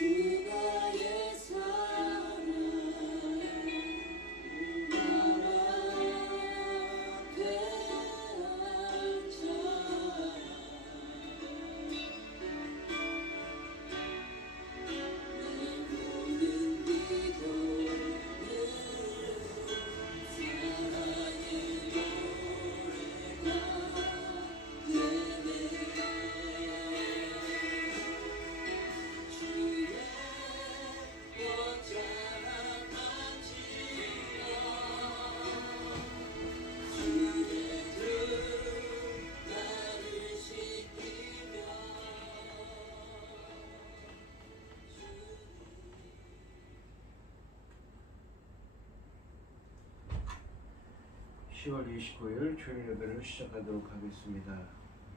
나의 사랑 (10월 29일) 주일 예배를 시작하도록 하겠습니다.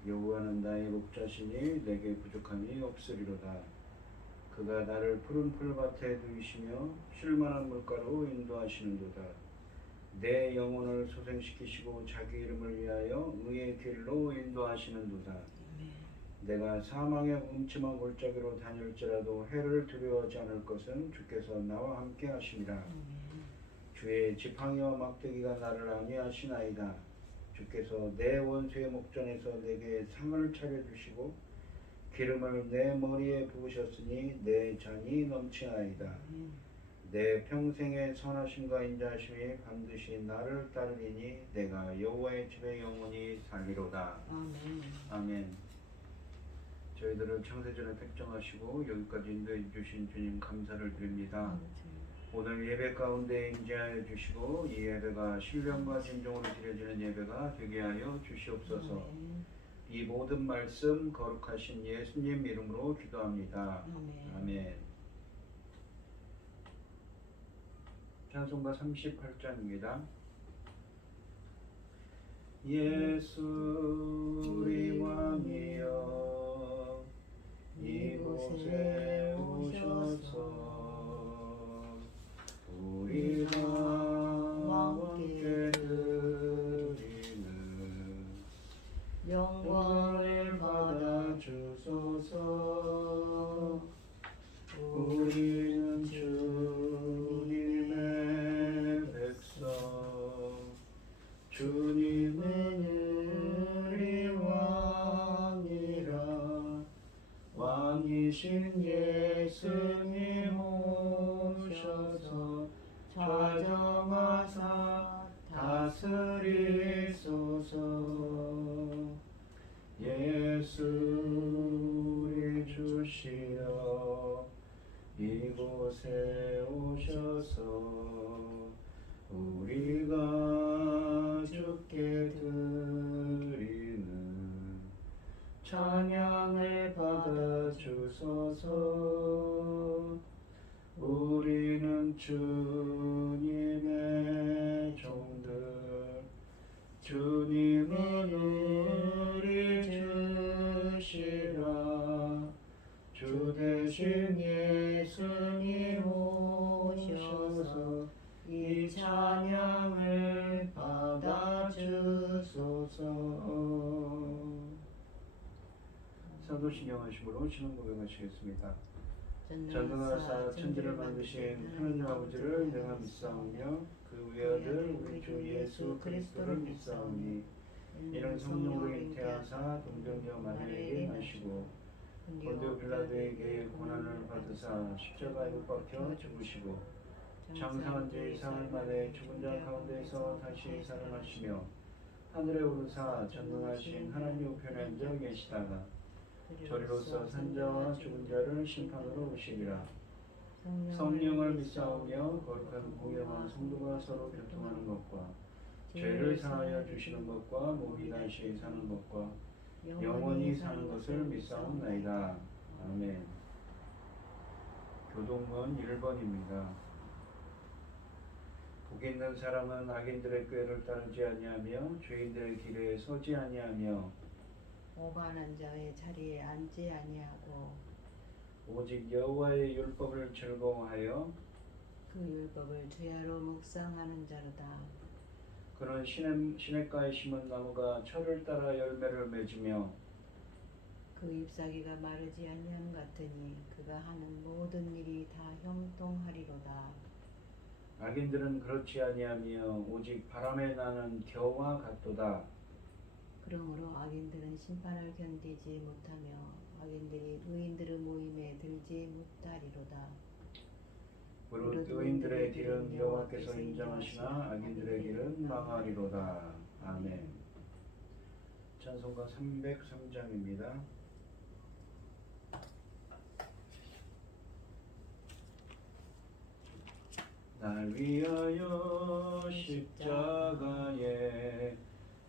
여호와는 나의 목자시니 내게 부족함이 없으리로다. 그가 나를 푸른 풀밭에 두이시며 쉴만한 물가로 인도하시는도다. 내 영혼을 소생시키시고 자기 이름을 위하여 의의 길로 인도하시는도다. 내가 사망의 음침한 골짜기로 다닐지라도 해를 두려워하지 않을 것은 주께서 나와 함께 하심이라. 주의 지팡이와 막대기가 나를 안위하시나이다. 주께서 내 원수의 목전에서 내게 상을 차려주시고 기름을 내 머리에 부으셨으니 내 잔이 넘치나이다. 내 평생의 선하심과 인자하심이 반드시 나를 따르리니 내가 여호와의 집에 영원히 살리로다. 아멘. 아멘. 저희들을 창세전에 택정하시고 여기까지 인도해 주신 주님 감사를 드립니다. 오늘 예배 가운데 임재하여 주시고 이 예배가 신령과 진정으로 드려지는 예배가 되게 하여 주시옵소서. 이 모든 말씀 거룩하신 예수님 이름으로 기도합니다. 아멘. 찬송가 38장입니다. 예수 우리 왕이여 이곳에 오셔서 우리가 왕께 드리는 영광을 받아 주소서. 우리는 주님의 백성, 주님은 우리 왕이라. 왕이신 예수님 오셔서 좌정하사 다스리소서. 예수 우리 주시여 이곳에 오셔서 우리가 주께 드리는 찬양을 받아 주소서. 우리는 주님의 종들, 주님은 우리 주시라. 주 대신 예수님 오셔서 이 찬양을 받아 주소서. 사도신경 하심으로 신앙 고백하시겠습니다. 전능하사 천지를 만드신 하느님 아버지를 내가 믿사오며 그 외아들 우리 주 예수 그리스도를 믿사오니 이는 성령으로 잉태하사 동정녀 마리아에게 나시고 본디오 빌라도에게 고난을 받으사 십자가에 못 박혀 죽으시고 장사한 지 사흘 만에 죽은 자 가운데서 다시 살아나시며 하늘에 오르사 전능하신 하나님 우편에 앉아 계시다가 저리로서 산자와 죽은 자를 심판으로 오시리라. 성령을 믿사오며 거룩한 공예와 성도가 서로 교통하는 것과 죄를 사하여 주시는 것과 몸이 다시 사는 것과 영원히 사는 것을 믿사옵나이다. 아멘. 교동문 1번입니다. 복 있는 사람은 악인들의 꾀를 따르지 아니하며 죄인들의 길에 서지 아니하며 오만한 자의 자리에 앉지 아니하고 오직 여호와의 율법을 즐거워하여 그 율법을 주야로 묵상하는 자로다. 그는 시냇가에 심은 나무가 철을 따라 열매를 맺으며 그 잎사귀가 마르지 아니함 같으니 그 그가 하는 모든 일이 다 형통하리로다. 악인들은 그렇지 아니하며 오직 바람에 나는 겨와 같도다. 그러므로 악인들은 심판을 견디지 못하며 악인들이 의인들의 모임에 들지 못하리로다. 무릇 의인들의 길은 여호와께서 인정하시나 악인들의 길은 망하리로다. 아멘. 찬송가 303장입니다. 날 위하여 십자가에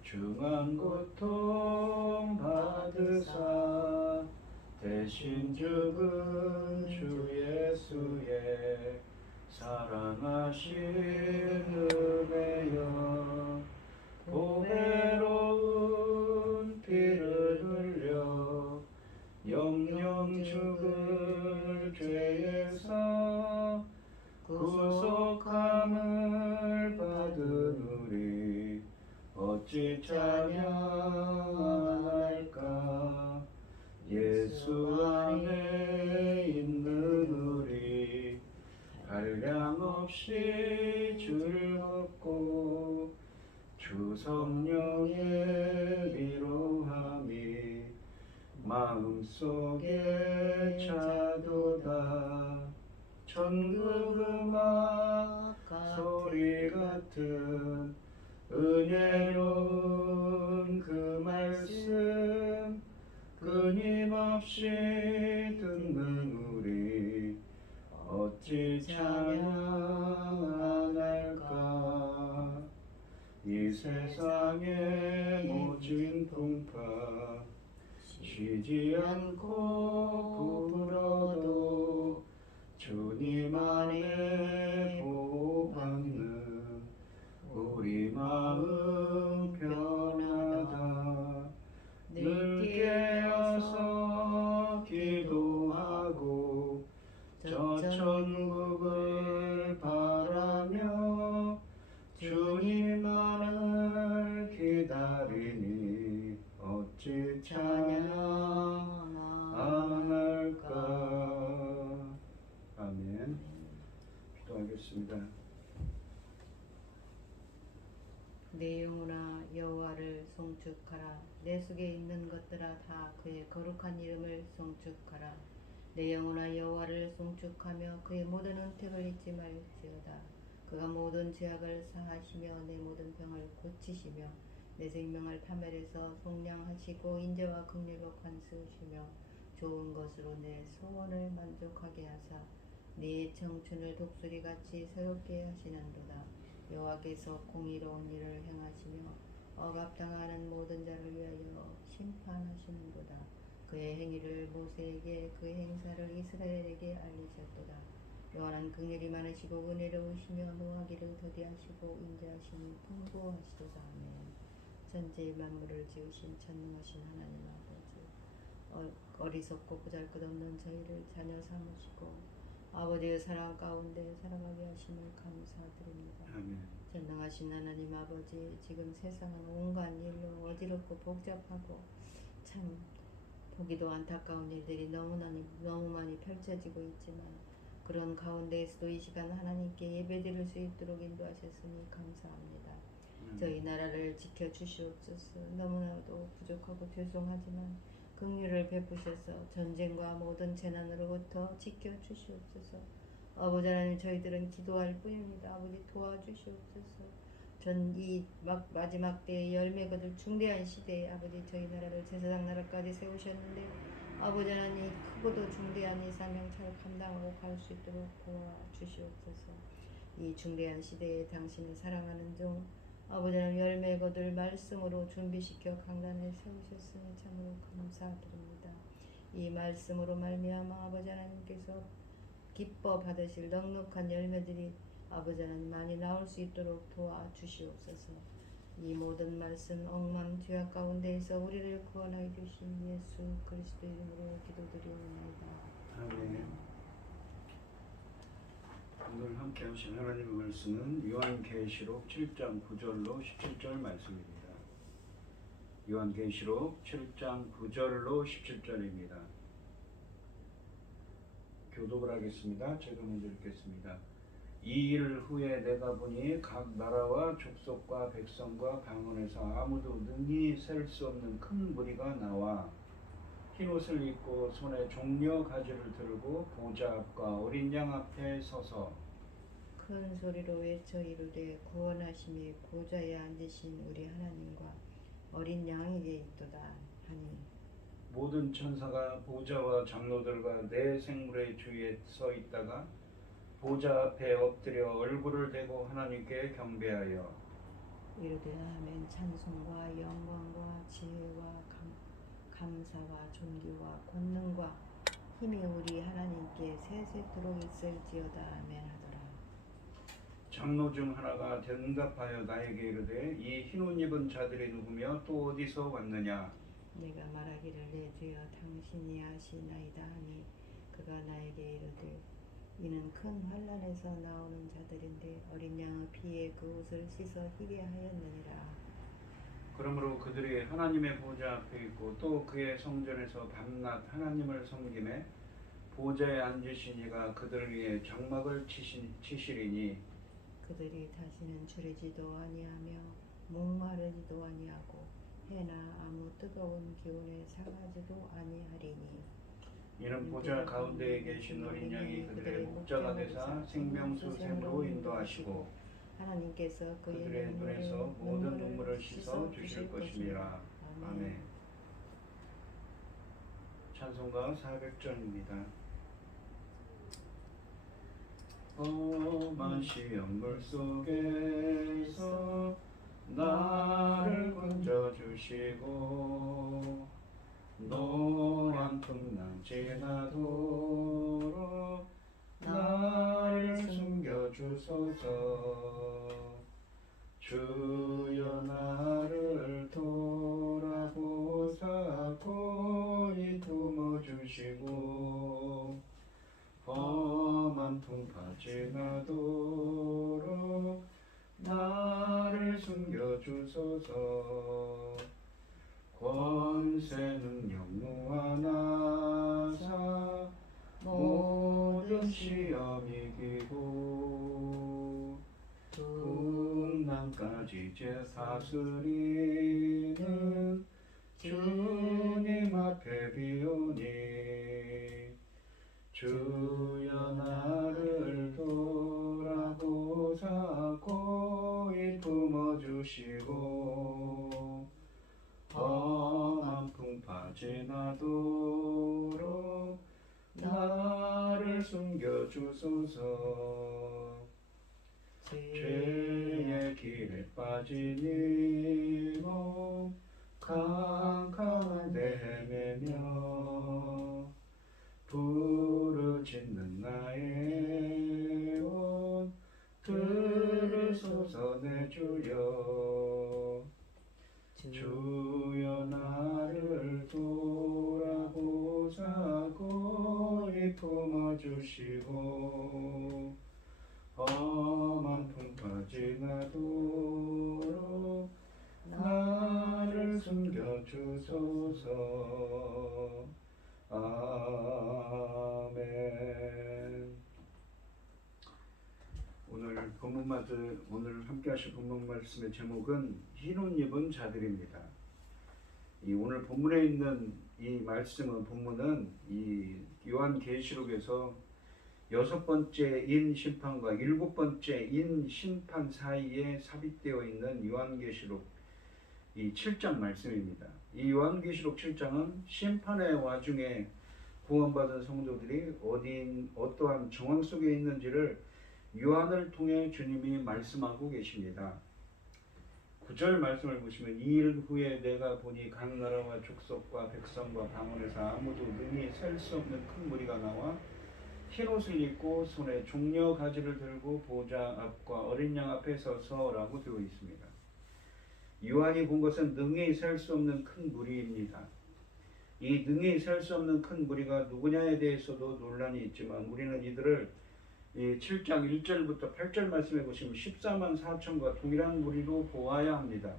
중한 고통 받으사 대신 죽은 주 예수의 사랑하신 은혜여 보배로운 피를 흘려 영영 죽을 죄에서 구속함을 받은 우리 어찌 찬양할까. 예수 안에 있는 우리 한량없이 즐겁고 주 성령의 위로함이 마음속에 차도다. 천국 음악 소리 같은 은혜로운 그 말씀 끊임없이 듣는 우리 어찌 찬양 안 할까. 이 세상의 모진 풍파 쉬지 않고 불어도 주님 안에 보호받는 우리 마음 편하다. 늘 깨어서 기도하고 저 천국을 바라며 주님만을 기다리니 어찌 찬양 안 할까. 아멘. 기도하겠습니다. 내 영혼아 여호와를 송축하라. 내 속에 있는 것들아 다 그의 거룩한 이름을 송축하라. 내 영혼아 여호와를 송축하며 그의 모든 은택을 잊지 말지어다. 그가 모든 죄악을 사하시며 내 모든 병을 고치시며 내 생명을 파멸해서 속량하시고 인자와 긍휼로 관세우시며 좋은 것으로 내 소원을 만족하게 하사 네 청춘을 독수리같이 새롭게 하시는도다. 여호와께서 공의로운 일을 행하시며 억압당하는 모든 자를 위하여 심판하시는도다. 그의 행위를 모세에게 그의 행사를 이스라엘에게 알리셨도다. 여호와는 긍휼이 많으시고 은혜로우시며 노하기를 더디하시고 인자하심이 풍부하시도다. 아멘. 전지의 만물을 지으신 전능하신 하나님 아버지, 어리석고 보잘것없는 저희를 자녀 삼으시고 아버지의 사랑 가운데 살아가게 하심을 감사드립니다. 아멘. 전능하신 하나님 아버지, 지금 세상은 온갖 일로 어지럽고 복잡하고 참 보기도 안타까운 일들이 너무 많이 펼쳐지고 있지만 그런 가운데에서도 이 시간 하나님께 예배드릴 수 있도록 인도하셨으니 감사합니다. 저희 나라를 지켜주시옵소서. 너무나도 부족하고 죄송하지만 긍휼을 베푸셔서 전쟁과 모든 재난으로부터 지켜주시옵소서. 아버지 하나님, 저희들은 기도할 뿐입니다. 아버지 도와주시옵소서. 이 마지막 때의 열매 거둘 중대한 시대에 아버지 저희 나라를 제사장 나라까지 세우셨는데 아버지 하나님, 크고도 중대한 이 사명 잘 감당하고 갈 수 있도록 도와주시옵소서. 이 중대한 시대에 당신을 사랑하는 종 아버지 하나님, 열매 거둘 말씀으로 준비시켜 강단에 세우셨으니 참으로 감사드립니다. 이 말씀으로 말미암아 아버지 하나님께서 기뻐 받으실 넉넉한 열매들이 아버지 하나님 많이 나올 수 있도록 도와주시옵소서. 이 모든 말씀 억만 죄악 가운데에서 우리를 구원하여 주신 예수 그리스도 이름으로 기도드리옵나이다. 아멘. 오늘 함께 하신 하나님의 말씀은 요한계시록 7장 9절로 17절 말씀입니다. 요한계시록 7장 9절로 17절입니다. 교독을 하겠습니다. 제가 먼저 읽겠습니다. 이 일 후에 내가 보니 각 나라와 족속과 백성과 방언에서 아무도 능히 셀 수 없는 큰 무리가 나와 흰옷을 입고 손에 종려 가지를 들고 보좌 앞과 어린 양 앞에 서서 큰 소리로 외쳐 이르되 구원하심이 보좌에 앉으신 우리 하나님과 어린 양에게 있도다 하니 모든 천사가 보좌와 장로들과 내 생물의 주위에 서 있다가 보좌 앞에 엎드려 얼굴을 대고 하나님께 경배하여 이르되 아멘. 찬송과 영광과 지혜와 감사와 존귀와 권능과 힘이 우리 하나님께 세세토록 있을지어다 아멘 하더라. 장로 중 하나가 대답하여 나에게 이르되 이 흰옷 입은 자들이 누구며 또 어디서 왔느냐. 내가 말하기를 내 주여 당신이 아시나이다 하니 그가 나에게 이르되 이는 큰 환난에서 나오는 자들인데 어린 양의 피에 그 옷을 씻어 희게 하였느니라. 그러므로 그들이 하나님의 보좌 앞에 있고 또 그의 성전에서 밤낮 하나님을 섬기매 보좌에 앉으신 이가 그들 위에 장막을 치시리니 그들이 다시는 주리지도 아니하며 목마르지도 아니하고 해나 아무 뜨거운 기운에 상하지도 아니하리니 이는 보좌 가운데에 계신 어린 양이 그들의 목자가 되사 생명수 샘으로 인도하시고 하나님께서 그들의 눈에서 모든 눈물을 씻어 주실 것이니라. 아멘. 찬송가 400전입니다. 험한 시험물 속에서 나를 건져주시고 노란 풍랑 지나도록 나를 숨겨주소서. 주여 나를 돌아보사 고이 품어주시고 험한 풍파 지나도록 나를 숨겨주소서. 권세 능력 무한하사 모든 시험 이기고 풍랑까지 제 다스리는 주님 앞에 비오니 주여 나를 돌아보사 고이 품어주시고 험한 풍파 지나도록 나를 숨겨주소서. 죄의 길에 빠진 이몸 캄캄한데 헤매며 부르짖는 나의 온 들으소서 내 주여. 주여 나를 돌아보사 고이 품어주시고 험한 풍파 지나도록 나를 숨겨주소서. 아멘. 오늘 함께 하실 본문 말씀의 제목은 흰옷 입은 자들입니다. 오늘 본문에 있는 이 본문은 이 요한계시록에서 6번째 인 심판과 7번째 인 심판 사이에 삽입되어 있는 요한계시록 이 7장 말씀입니다. 이 요한계시록 7장은 심판의 와중에 구원받은 성도들이 어떠한 정황 속에 있는지를 요한을 통해 주님이 말씀하고 계십니다. 9절 말씀을 보시면 이 일 후에 내가 보니 각 나라와 족속과 백성과 방언에서 아무도 능히 셀 수 없는 큰 무리가 나와 흰옷을 입고 손에 종려 가지를 들고 보좌 앞과 어린 양 앞에 서서라고 되어 있습니다. 요한이 본 것은 능히 셀 수 없는 큰 무리입니다. 이 능히 셀 수 없는 큰 무리가 누구냐에 대해서도 논란이 있지만 우리는 이들을 이 7장 1절부터 8절 말씀해 보시면 14만 4천과 동일한 무리로 보아야 합니다.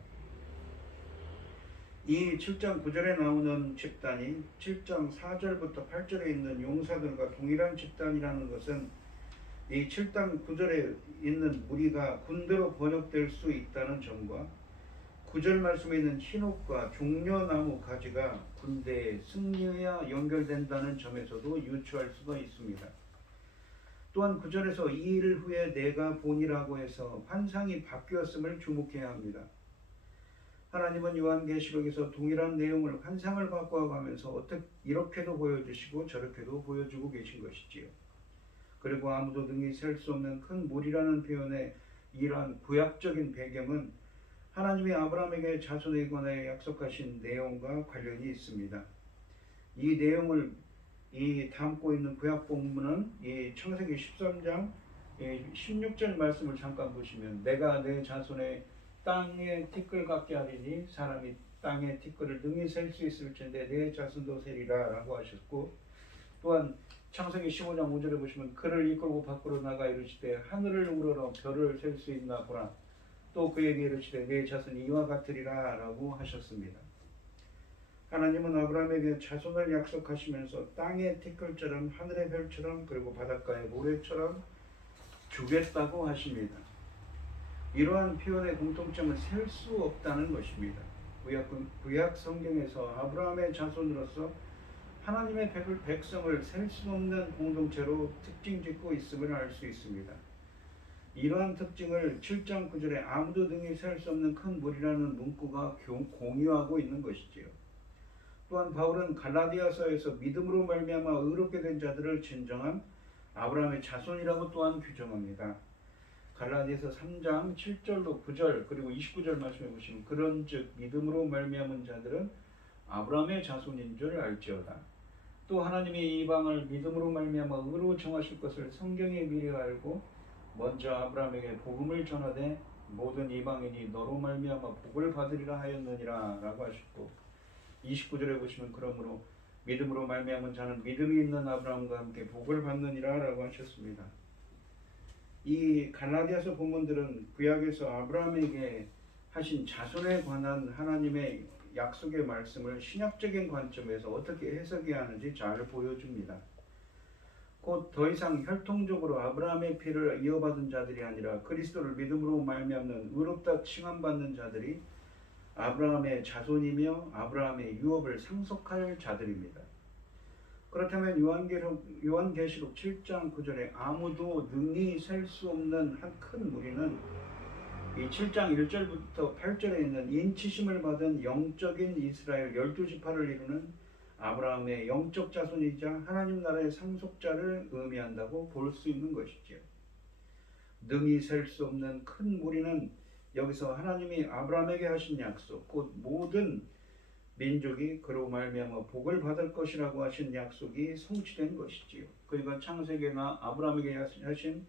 이 7장 9절에 나오는 집단이 7장 4절부터 8절에 있는 용사들과 동일한 집단이라는 것은 이 7장 9절에 있는 무리가 군대로 번역될 수 있다는 점과 9절 말씀에 있는 흰옷과 종려나무 가지가 군대의 승리와 연결된다는 점에서도 유추할 수가 있습니다. 또한 9절에서 이 일 후에 내가 보니라고 해서 환상이 바뀌었음을 주목해야 합니다. 하나님은 요한계시록에서 동일한 내용을 환상을 바꿔가면서 어떻게 이렇게도 보여주시고 저렇게도 보여주고 계신 것이지요. 그리고 아무도 능히 셀 수 없는 큰 물이라는 표현의 이러한 구약적인 배경은 하나님이 아브라함에게 자손에 관하여 약속하신 내용과 관련이 있습니다. 이 내용을 담고 있는 구약 본문은 이 창세기 13장 16절 말씀을 잠깐 보시면 내가 내 자손의 땅에 티끌 같게 하리니 사람이 땅의 티끌을 능히 셀 수 있을 텐데 내 자손도 세리라 라고 하셨고, 또한 창세기 15장 5절에 보시면 그를 이끌고 밖으로 나가 이르시되 하늘을 우러러 별을 셀 수 있나 보라. 또 그에게 이르시되 내 자손이 이와 같으리라 라고 하셨습니다. 하나님은 아브라함에게 자손을 약속하시면서 땅의 티끌처럼 하늘의 별처럼 그리고 바닷가의 모래처럼 주겠다고 하십니다. 이러한 표현의 공통점은 셀 수 없다는 것입니다. 구약 성경에서 아브라함의 자손으로서 하나님의 백성을 셀 수 없는 공동체로 특징짓고 있음을 알 수 있습니다. 이러한 특징을 7장 9절에 아무도 능히 셀 수 없는 큰 물이라는 문구가 공유하고 있는 것이지요. 또한 바울은 갈라디아서에서 믿음으로 말미암아 의롭게 된 자들을 진정한 아브라함의 자손이라고 또한 규정합니다. 갈라디아서 3장 7절로 9절 그리고 29절 말씀해 보시면 그런즉 믿음으로 말미암은 자들은 아브라함의 자손인 줄 알지어다. 또 하나님이 이방을 믿음으로 말미암아 의로 정하실 것을 성경에 미리 알고 먼저 아브라함에게 복음을 전하되 모든 이방인이 너로 말미암아 복을 받으리라 하였느니라 라고 하셨고, 29절에 보시면 그러므로 믿음으로 말미암은 자는 믿음이 있는 아브라함과 함께 복을 받느니라 라고 하셨습니다. 이 갈라디아서 본문들은 구약에서 아브라함에게 하신 자손에 관한 하나님의 약속의 말씀을 신약적인 관점에서 어떻게 해석해야 하는지 잘 보여줍니다. 곧 더 이상 혈통적으로 아브라함의 피를 이어받은 자들이 아니라 그리스도를 믿음으로 말미암는 의롭다 칭함받는 자들이 아브라함의 자손이며 아브라함의 유업을 상속할 자들입니다. 그렇다면 요한계시록 7장 9절에 아무도 능히 셀 수 없는 한 큰 무리는 이 7장 1절부터 8절에 있는 인치심을 받은 영적인 이스라엘 12지파를 이루는 아브라함의 영적 자손이자 하나님 나라의 상속자를 의미한다고 볼 수 있는 것이죠. 능히 셀 수 없는 큰 무리는 여기서 하나님이 아브라함에게 하신 약속, 곧 모든 민족이 그로 말미암아 복을 받을 것이라고 하신 약속이 성취된 것이지요. 그러니까 창세기나 아브라함에게 하신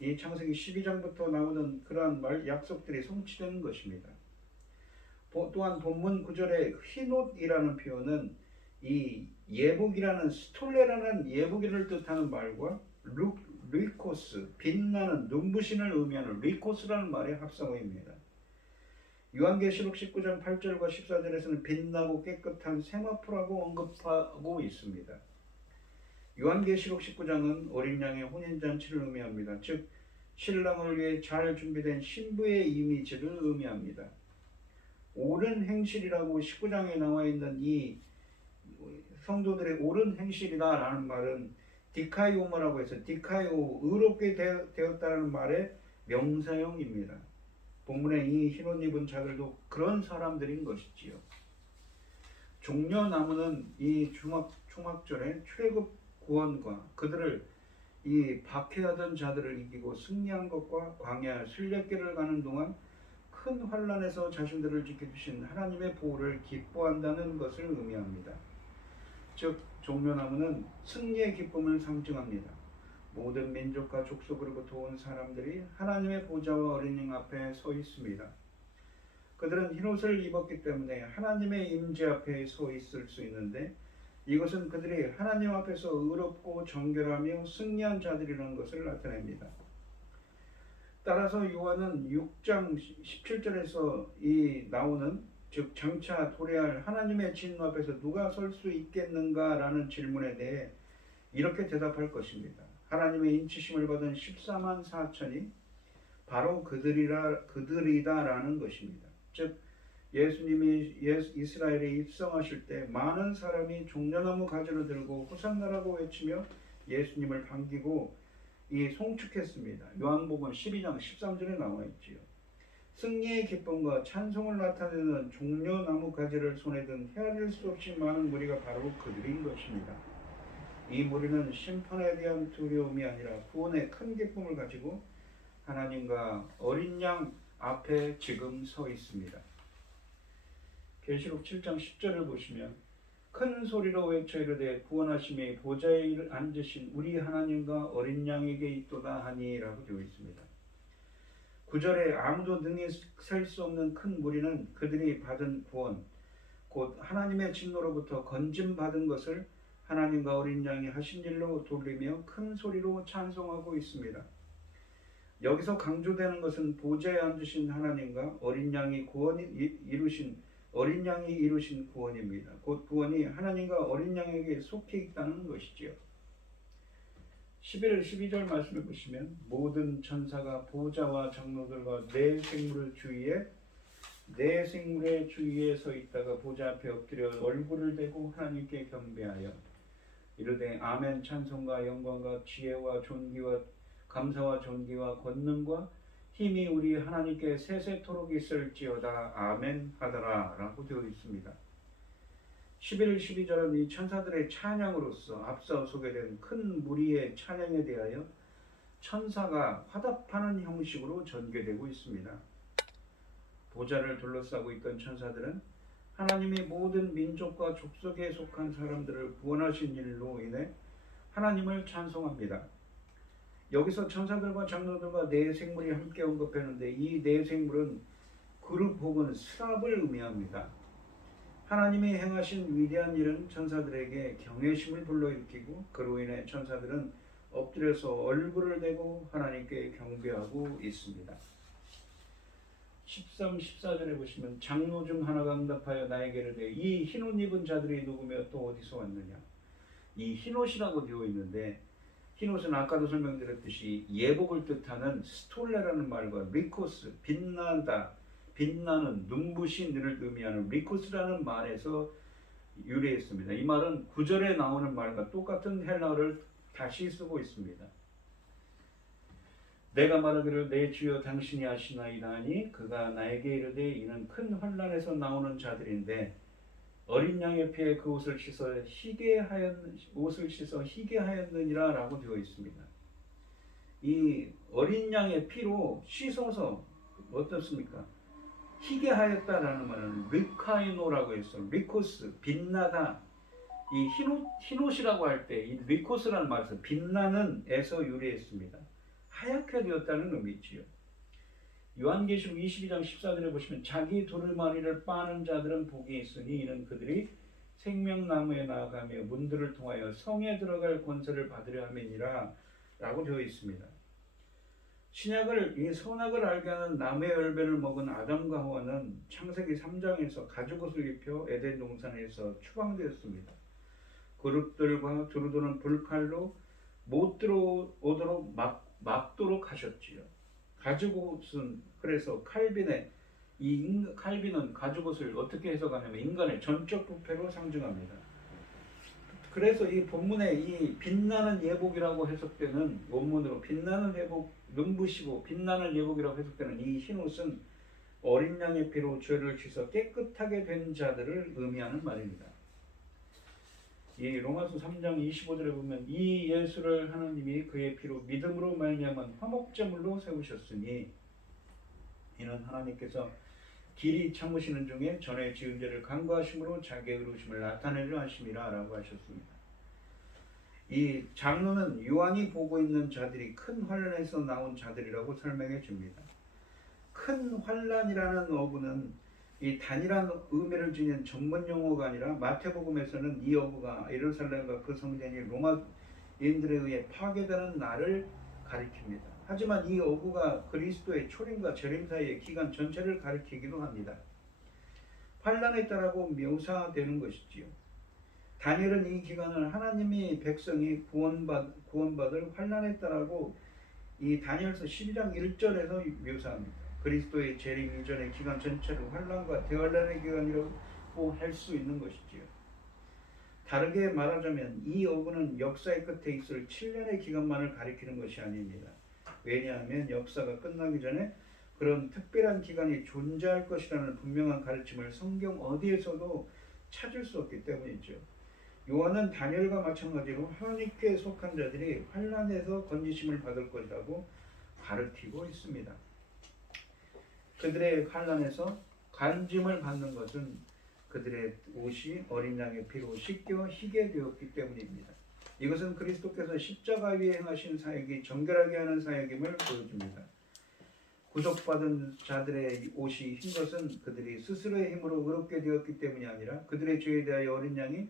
이 창세기 12장부터 나오는 그러한 약속들이 성취되는 것입니다. 또한 본문 9절의 흰옷이라는 표현은 이 예복이라는 스톨레라는 예복이를 뜻하는 말과 루이코스, 빛나는 눈부신을 의미하는 루이코스라는 말의 합성어입니다. 요한계시록 19장 8절과 14절에서는 빛나고 깨끗한 세마포라고 언급하고 있습니다. 요한계시록 19장은 어린 양의 혼인잔치를 의미합니다. 즉 신랑을 위해 잘 준비된 신부의 이미지를 의미합니다. 옳은 행실이라고 19장에 나와 있는 이 성도들의 옳은 행실이다라는 말은 디카이오모라고 해서 디카이오, 의롭게 되었다는 말의 명사형입니다. 본문에 이 흰옷 입은 자들도 그런 사람들인 것이지요. 종려나무는 이 초막절의 최고 구원과 그들을 이 박해하던 자들을 이기고 승리한 것과 광야 순례길을 가는 동안 큰 환난에서 자신들을 지켜주신 하나님의 보호를 기뻐한다는 것을 의미합니다. 즉 종려나무는 승리의 기쁨을 상징합니다. 모든 민족과 족속으로부터 온 사람들이 하나님의 보좌와 어린 양 앞에 서 있습니다. 그들은 흰옷을 입었기 때문에 하나님의 임재 앞에 서 있을 수 있는데 이것은 그들이 하나님 앞에서 의롭고 정결하며 승리한 자들이라는 것을 나타냅니다. 따라서 요한은 6장 17절에서 나오는 즉 장차 도래할 하나님의 진노 앞에서 누가 설 수 있겠는가라는 질문에 대해 이렇게 대답할 것입니다. 하나님의 인치심을 받은 14만 4천이 바로 그들이다라는 것입니다. 즉 예수님이 이스라엘에 입성하실 때 많은 사람이 종려나무 가지를 들고 호산나라고 외치며 예수님을 반기고 송축했습니다. 요한복음 12장 13절에 나와 있지요. 승리의 기쁨과 찬송을 나타내는 종려나무 가지를 손에 든 헤아릴 수 없이 많은 무리가 바로 그들인 것입니다. 이 무리는 심판에 대한 두려움이 아니라 구원의 큰 기쁨을 가지고 하나님과 어린 양 앞에 지금 서 있습니다. 계시록 7장 10절을 보시면 큰 소리로 외쳐 이르되 구원하심의 보좌에 앉으신 우리 하나님과 어린 양에게 있도다 하니 라고 되어 있습니다. 9절에 아무도 능히 설 수 없는 큰 무리는 그들이 받은 구원 곧 하나님의 진노로부터 건짐받은 것을 하나님과 어린 양이 하신 일로 돌리며 큰 소리로 찬송하고 있습니다. 여기서 강조되는 것은 보좌에 앉으신 하나님과 어린 양이 이루신 구원입니다. 곧 구원이 하나님과 어린 양에게 속해 있다는 것이지요. 11절 12절 말씀을 보시면 모든 천사가 보좌와 장로들과 네 생물의 주위에 서 있다가 보좌 앞에 엎드려 얼굴을 대고 하나님께 경배하여 이르되 아멘 찬송과 영광과 지혜와 존귀와 감사와 존귀와 권능과 힘이 우리 하나님께 세세토록 있을지어다 아멘 하더라 라고 되어 있습니다. 11, 12절은 이 천사들의 찬양으로서 앞서 소개된 큰 무리의 찬양에 대하여 천사가 화답하는 형식으로 전개되고 있습니다. 보좌를 둘러싸고 있던 천사들은 하나님이 모든 민족과 족속에 속한 사람들을 구원하신 일로 인해 하나님을 찬송합니다. 여기서 천사들과 장로들과 네 생물이 함께 언급했는데 이 네 생물은 그룹 혹은 스랍을 의미합니다. 하나님이 행하신 위대한 일은 천사들에게 경외심을 불러일으키고 그로 인해 천사들은 엎드려서 얼굴을 대고 하나님께 경배하고 있습니다. 13, 14절에 보시면 장로 중 하나가 응답하여 나에게 이르되 이 흰옷 입은 자들이 누구며 또 어디서 왔느냐. 이 흰옷이라고 되어 있는데 흰옷은 아까도 설명드렸듯이 예복을 뜻하는 스톨레라는 말과 리코스, 빛나는 눈부신 눈을 의미하는 리코스라는 말에서 유래했습니다. 이 말은 9절에 나오는 말과 똑같은 헬라어를 다시 쓰고 있습니다. 내가 말하기를 내 주여 당신이 아시나이다 하니 그가 나에게 이르되 이는 큰 환난에서 나오는 자들인데 어린 양의 피에 그 옷을 씻어 희게 하였느니라 라고 되어 있습니다. 이 어린 양의 피로 씻어서 어떻습니까? 희게 하였다라는 말은 리카이노라고 해서 리코스, 빛나다. 이 흰옷이라고 할 때 이 리코스라는 말에서 빛나는 에서 유래했습니다. 하얗게 되었다는 의미지요. 요한계시록 22장 14절에 보시면 자기 두루마리를 빠는 자들은 복이 있으니 이는 그들이 생명나무에 나아가며 문들을 통하여 성에 들어갈 권세를 받으려 함이니라 라고 되어 있습니다. 신약을 이 선악을 알게 하는 나무의 열매를 먹은 아담과 하와는 창세기 3장에서 가죽옷을 입혀 에덴 동산에서 추방되었습니다. 그룹들과 두루도는 불칼로 못 들어오도록 막도록 하셨지요. 가죽옷은 그래서 칼빈은 가죽옷을 어떻게 해석하냐면 인간의 전적 부패로 상징합니다. 그래서 이 본문에 이 빛나는 예복이라고 해석되는 원문으로 빛나는 예복, 눈부시고 빛나는 예복이라고 해석되는 이 흰옷은 어린 양의 피로 죄를 씻어 깨끗하게 된 자들을 의미하는 말입니다. 이 로마서 3장 25절에 보면 이 예수를 하나님이 그의 피로 믿음으로 말미암은 화목제물로 세우셨으니 이는 하나님께서 길이 참으시는 중에 전에 지은 죄를 간구하심으로 자기의 의로우심을 나타내려 하심이라 라고 하셨습니다. 이 장로는 요한이 보고 있는 자들이 큰 환란에서 나온 자들이라고 설명해 줍니다. 큰 환란이라는 어구는 이 단일한 의미를 지닌 전문 용어가 아니라 마태복음에서는 이 어구가 예루살렘과 그 성전이 로마인들에 의해 파괴되는 날을 가리킵니다. 하지만 이 어구가 그리스도의 초림과 재림 사이의 기간 전체를 가리키기도 합니다. 환란했다라고 묘사되는 것이지요. 다니엘은 이 기간을 하나님이 백성이 구원받을 환란했다라고 이 다니엘서 12장 1절에서 묘사합니다. 그리스도의 재림 이전의 기간 전체를 환란과 대환란의 기간이라고 할 수 있는 것이지요. 다르게 말하자면 이 어구는 역사의 끝에 있을 7년의 기간만을 가리키는 것이 아닙니다. 왜냐하면 역사가 끝나기 전에 그런 특별한 기간이 존재할 것이라는 분명한 가르침을 성경 어디에서도 찾을 수 없기 때문이죠. 요한은 다니엘과 마찬가지로 하나님께 속한 자들이 환난에서 건지심을 받을 것이라고 가르치고 있습니다. 그들의 환난에서 간짐을 받는 것은 그들의 옷이 어린 양의 피로 씻겨 희게 되었기 때문입니다. 이것은 그리스도께서 십자가 위에 행하신 사역이 정결하게 하는 사역임을 보여줍니다. 구속받은 자들의 옷이 흰 것은 그들이 스스로의 힘으로 의롭게 되었기 때문이 아니라 그들의 죄에 대하여 어린 양이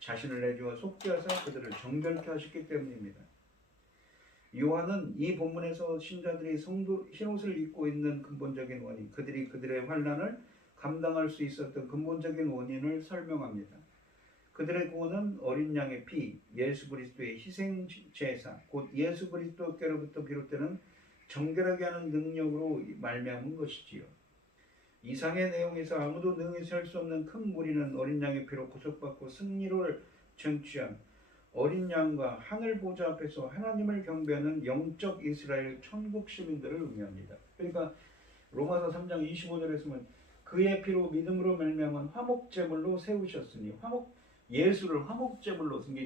자신을 내주어 속죄하사 그들을 정결케 하셨기 때문입니다. 요한은 이 본문에서 신자들이 흰옷을 입고 있는 근본적인 원인, 그들이 그들의 환난을 감당할 수 있었던 근본적인 원인을 설명합니다. 그들의 구원은 어린 양의 피, 예수 그리스도의 희생 제사, 곧 예수 그리스도께로부터 비롯되는 정결하게 하는 능력으로 말미암은 것이지요. 이상의 내용에서 아무도 능히 셀 수 없는 큰 무리는 어린 양의 피로 구속받고 승리를 쟁취한 어린 양과 하늘 보좌 앞에서 하나님을 경배하는 영적 이스라엘 천국 시민들을 의미합니다. 그러니까 로마서 3장 25절에 보면 그의 피로 믿음으로 말미암은 화목 제물로 세우셨으니 예수를 화목 제물로 쓴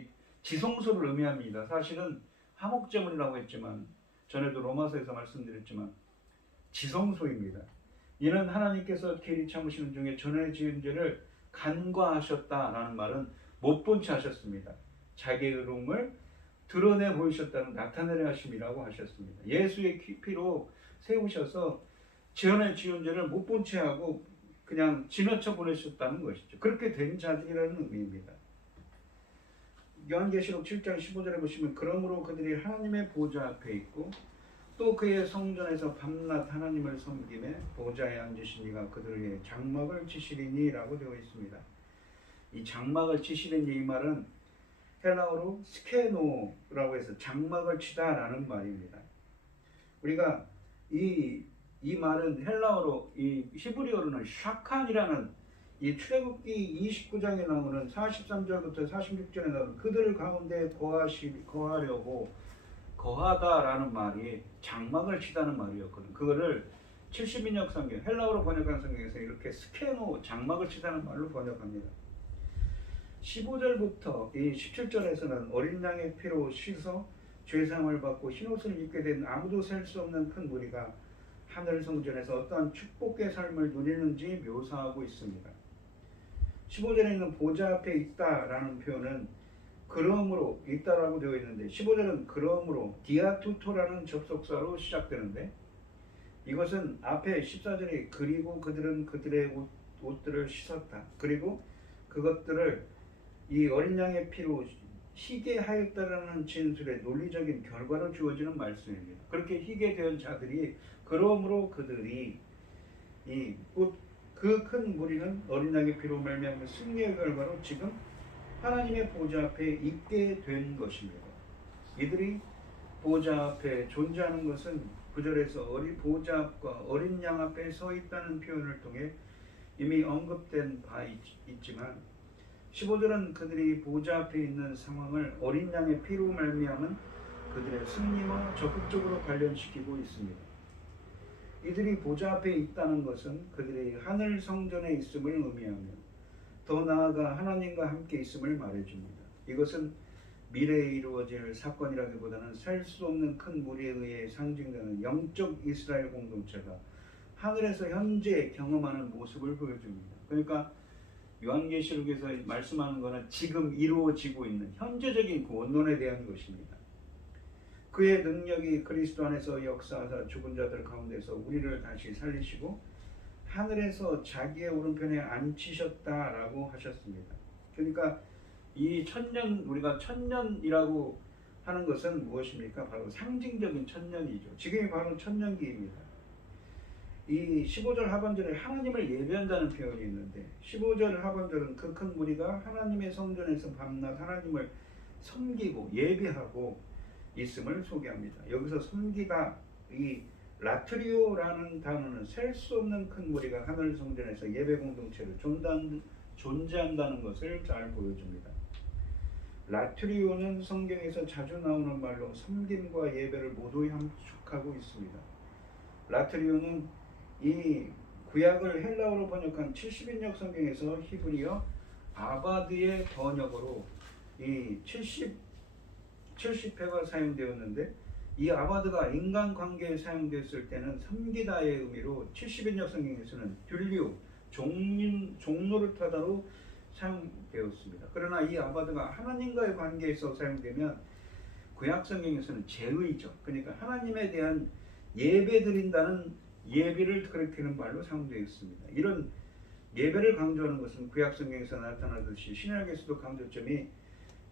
지성소를 의미합니다. 사실은 화목 제물이라고 했지만 전에도 로마서에서 말씀드렸지만 지성소입니다. 이는 하나님께서 길이 참으시는 중에 전에 지은 죄를 간과하셨다라는 말은 못 본 채 하셨습니다. 자기의 의로움을 드러내 보이셨다는 나타내려 하심이라고 하셨습니다. 예수의 피로 세우셔서 전에 지은 죄를 못 본 채 하고 그냥 지나쳐 보내셨다는 것이죠. 그렇게 된 자들이라는 의미입니다. 요한계시록 7장 15절에 보시면 그러므로 그들이 하나님의 보좌 앞에 있고 또 그의 성전에서 밤낮 하나님을 섬기며 보좌에 앉으신 이가 그들에게 장막을 치시리니 라고 되어 있습니다. 이 장막을 치시리니 이 말은 헬라어로 스케노라고 해서 장막을 치다 라는 말입니다. 우리가 이 말은 헬라어로 이 히브리어로는 샤칸이라는 이 출애굽기 29장에 나오는 43절부터 46절에 나오는 그들 가운데 거하려고 거하다라는 말이 장막을 치다는 말이었거든. 그거를 70인역 성경 헬라어로 번역한 성경에서 이렇게 스케노 장막을 치다는 말로 번역합니다. 15절부터 이 17절에서는 어린 양의 피로 씻어 죄사함을 받고 흰옷을 입게 된 아무도 셀 수 없는 큰 무리가 하늘 성전에서 어떠한 축복의 삶을 누리는지 묘사하고 있습니다. 15절에 있는 보좌 앞에 있다라는 표현은 그러므로 있다라고 되어 있는데 15절은 그러므로 디아투토라는 접속사로 시작되는데 이것은 앞에 14절에 그리고 그들은 그들의 옷들을 씻었다. 그리고 그것들을 이 어린 양의 피로 희게 하였다라는 진술의 논리적인 결과로 주어지는 말씀입니다. 그렇게 희게 된 자들이 그러므로 그들이 그 큰 무리는 어린 양의 피로 말미암은 승리의 결과로 지금 하나님의 보좌 앞에 있게 된 것입니다. 이들이 보좌 앞에 존재하는 것은 9절에서 보좌 앞과 어린 양 앞에 서 있다는 표현을 통해 이미 언급된 바 있지만 15절은 그들이 보좌 앞에 있는 상황을 어린 양의 피로 말미암은 그들의 승리와 적극적으로 관련시키고 있습니다. 이들이 보좌 앞에 있다는 것은 그들이 하늘 성전에 있음을 의미하며 더 나아가 하나님과 함께 있음을 말해줍니다. 이것은 미래에 이루어질 사건이라기보다는 셀 수 없는 큰 무리에 의해 상징되는 영적 이스라엘 공동체가 하늘에서 현재 경험하는 모습을 보여줍니다. 그러니까 요한계시록에서 말씀하는 것은 지금 이루어지고 있는 현재적인 구원론에 대한 것입니다. 그의 능력이 그리스도 안에서 역사하사 죽은 자들 가운데서 우리를 다시 살리시고 하늘에서 자기의 오른편에 앉히셨다라고 하셨습니다. 그러니까 이 천년, 우리가 천년이라고 하는 것은 무엇입니까? 바로 상징적인 천년이죠. 지금이 바로 천년기입니다. 이 15절 하반절에 하나님을 예배한다는 표현이 있는데 15절 하반절은 그 큰 무리가 하나님의 성전에서 밤낮 하나님을 섬기고 예배하고 있음을 소개합니다. 여기서 섬기다, 이 라트리오라는 단어는 셀 수 없는 큰 무리가 하늘 성전에서 예배 공동체로 존재한다는 것을 잘 보여줍니다. 라트리오는 성경에서 자주 나오는 말로 섬김과 예배를 모두 함축하고 있습니다. 라트리오는 이 구약을 헬라어로 번역한 70인역 성경에서 히브리어 아바드의 번역으로 이 70회가 사용되었는데, 이 아바드가 인간관계에 사용됐을 때는 섬기다의 의미로 70인역 성경에서는 듈리오, 종노릇하다로 사용되었습니다. 그러나 이 아바드가 하나님과의 관계에서 사용되면 구약 성경에서는 제의죠. 그러니까 하나님에 대한 예배 드린다는 예배를 가리키는 말로 사용되어 있습니다. 이런 예배를 강조하는 것은 구약 성경에서 나타나듯이 신약에서도 강조점이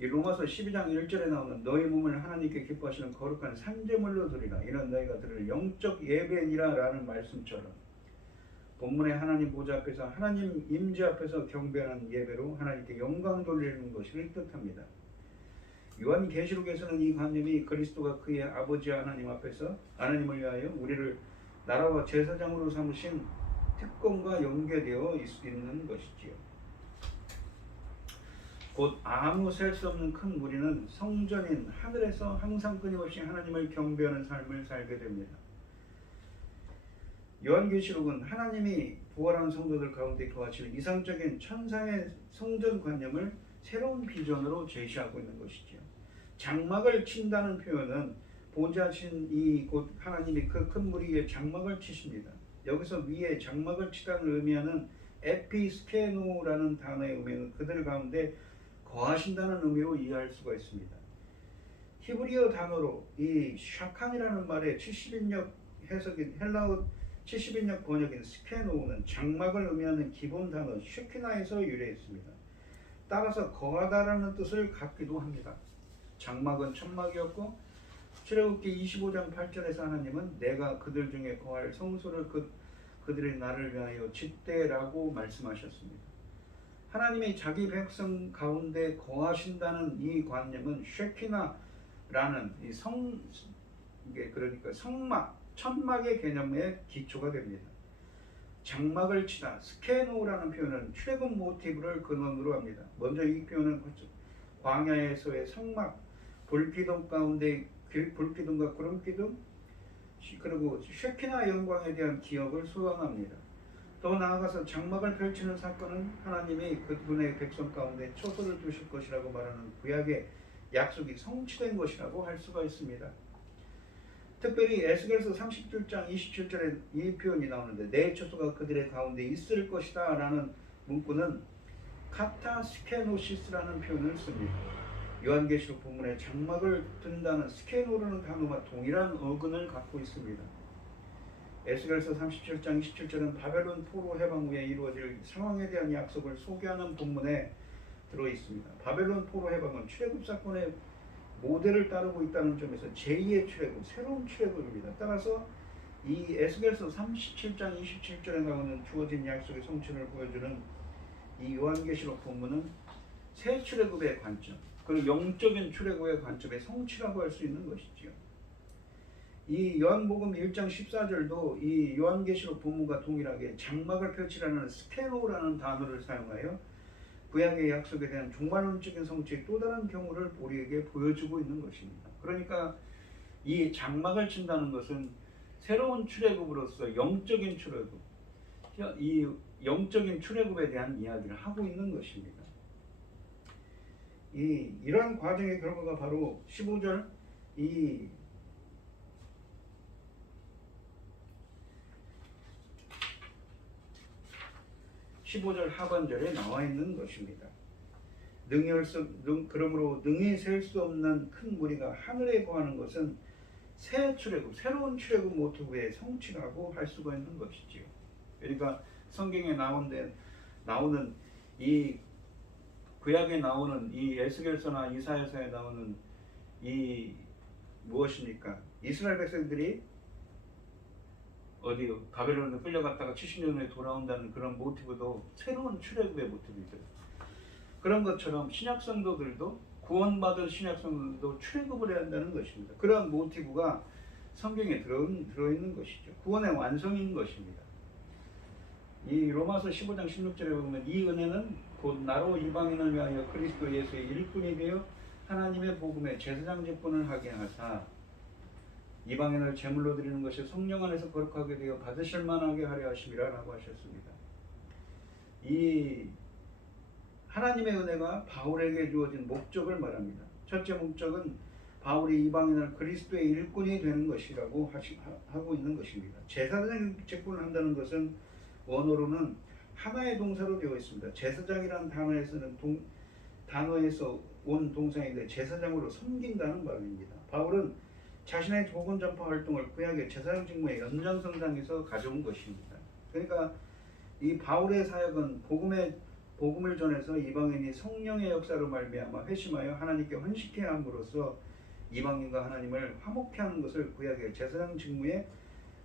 이 로마서 12장 1절에 나오는 너희 몸을 하나님께 기뻐하시는 거룩한 산제물로 드리라. 이는 너희가 드릴 영적 예배니라 라는 말씀처럼 본문의 하나님 보좌 앞에서 하나님 임재 앞에서 경배하는 예배로 하나님께 영광 돌리는 것을 뜻합니다. 요한계시록에서는 이 관념이 그리스도가 그의 아버지 하나님 앞에서 하나님을 위하여 우리를 나라와 제사장으로 삼으신 특권과 연계되어 있는 것이지요. 곧 아무 셀 수 없는 큰 무리는 성전인 하늘에서 항상 끊임없이 하나님을 경배하는 삶을 살게 됩니다. 요한계시록은 하나님이 부활한 성도들 가운데 거하시는 이상적인 천상의 성전관념을 새로운 비전으로 제시하고 있는 것이지요. 장막을 친다는 표현은 보좌하신 이 곧 하나님이 그 큰 무리 위에 장막을 치십니다. 여기서 위에 장막을 치다는 의미하는 에피스케노라는 단어의 의미는 그들 가운데 거하신다는 의미로 이해할 수가 있습니다. 히브리어 단어로 이 샤칸이라는 말의 70인역 해석인 헬라어 70인역 번역인 스케노는 장막을 의미하는 기본 단어 쉐키나에서 유래했습니다. 따라서 거하다라는 뜻을 갖기도 합니다. 장막은 천막이었고 출애굽기 25장 8절에서 하나님은 내가 그들 중에 거할 성소를 그들의 나를 위하여 짓되라고 말씀하셨습니다. 하나님이 자기 백성 가운데 거하신다는 이 관념은 쉐키나라는 이게 그러니까 성막, 천막의 개념의 기초가 됩니다. 장막을 치다, 스케노라는 표현은 출애굽 모티브를 근원으로 합니다. 먼저 이 표현은 광야에서의 성막, 불기둥 가운데 불기둥과 구름기둥, 그리고 쉐키나 영광에 대한 기억을 소환합니다. 더 나아가서 장막을 펼치는 사건은 하나님이 그분의 백성 가운데 초소를 두실 것이라고 말하는 구약의 약속이 성취된 것이라고 할 수가 있습니다. 특별히 에스겔서 37장 27절에 이 표현이 나오는데 내 초소가 그들의 가운데 있을 것이다 라는 문구는 카타스케노시스라는 표현을 씁니다. 요한계시록 본문에 장막을 든다는 스케노라는 단어와 동일한 어근을 갖고 있습니다. 에스겔서 37장 27절은 바벨론 포로 해방 후에 이루어질 상황에 대한 약속을 소개하는 본문에 들어있습니다. 바벨론 포로 해방은 출애굽 사건의 모델을 따르고 있다는 점에서 제2의 출애굽, 새로운 출애굽입니다. 따라서 이 에스겔서 37장 27절에 나오는 주어진 약속의 성취를 보여주는 이 요한계시록 본문은 새 출애굽의 관점, 그리고 영적인 출애굽의 관점의 성취라고 할 수 있는 것이지요. 이 요한복음 1장 14절도 이 요한계시록 본문과 동일하게 장막을 펼치라는 스케노라는 단어를 사용하여 구약의 약속에 대한 종말론적인 성취의 또 다른 경우를 우리에게 보여주고 있는 것입니다. 그러니까 이 장막을 친다는 것은 새로운 출애굽으로서 영적인 출애굽, 이 영적인 출애굽에 대한 이야기를 하고 있는 것입니다. 이러한 과정의 결과가 바로 15절 이 15절 하반절에 나와 있는 것입니다. 그러므로 능히 셀 수 없는 큰 무리가 하늘에 거하는 것은 새 출애굽, 새로운 출애굽 모티브의 성취라고 할 수가 있는 것이지요. 그러니까 성경에 나오는 이 구약에 나오는 이 에스겔서나 이사야서에 나오는 이 무엇입니까? 이스라엘 백성들이 어디 바벨론에 끌려갔다가 70년 후에 돌아온다는 그런 모티브도 새로운 출애굽의 모티브이죠. 그런 것처럼 신약 성도들도 구원받은 신약 성도들도 출애굽을 해야 한다는 것입니다. 그런 모티브가 성경에 들어있는 것이죠. 구원의 완성인 것입니다. 이 로마서 15장 16절에 보면 이 은혜는 곧 나로 이방인을 위하여 그리스도 예수의 일꾼이 되어 하나님의 복음의 제사장 직분을 하게 하사 이방인을 제물로 드리는 것이 성령 안에서 거룩하게 되어 받으실 만하게 하려 하심이라 라고 하셨습니다. 이 하나님의 은혜가 바울에게 주어진 목적을 말합니다. 첫째 목적은 바울이 이방인을 그리스도의 일꾼이 되는 것이라고 하고 있는 것입니다. 제사장 직분을 한다는 것은 원어로는 하나의 동사로 되어 있습니다. 제사장이라는 단어에서 온 동사인데 제사장으로 섬긴다는 말입니다. 바울은 자신의 복음 전파 활동을 구약의 제사장 직무의 연장선상에서 가져온 것입니다. 그러니까 이 바울의 사역은 복음을 전해서 이방인이 성령의 역사로 말미암아 회심하여 하나님께 헌신케 함으로써 이방인과 하나님을 화목케 하는 것을 구약의 제사장 직무에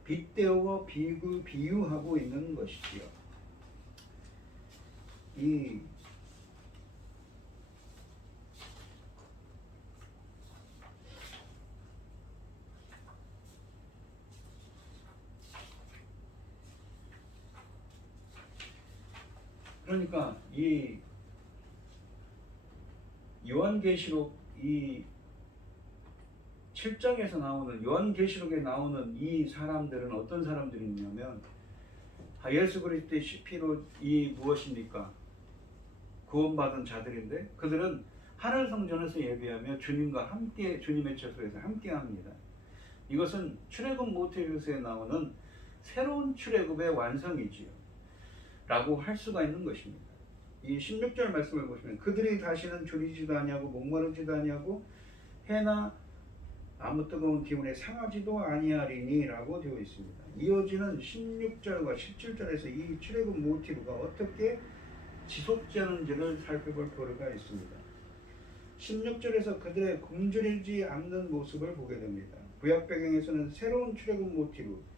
빗대어 비유하고 있는 것이지요. 그러니까 이 요한계시록 이 7장에서 나오는 요한계시록에 나오는 이 사람들은 어떤 사람들이냐면 예수 그리스도의 피로 이 무엇입니까? 구원받은 자들인데 그들은 하늘 성전에서 예배하며 주님과 함께 주님의 처소에서 함께합니다. 이것은 출애굽 모태에서에 나오는 새로운 출애굽의 완성이지요. 라고 할 수가 있는 것입니다. 이 16절 말씀을 보시면 그들이 다시는 졸이지도 아니하고 목마르지도 아니하고 해나 아무 뜨거운 기운에 상하지도 아니하리니 라고 되어 있습니다. 이어지는 16절과 17절에서 이 출애굽 모티브가 어떻게 지속되는지를 살펴볼 필요가 있습니다. 16절에서 그들의 굶주리지 않는 모습을 보게 됩니다. 구약 배경에서는 새로운 출애굽 모티브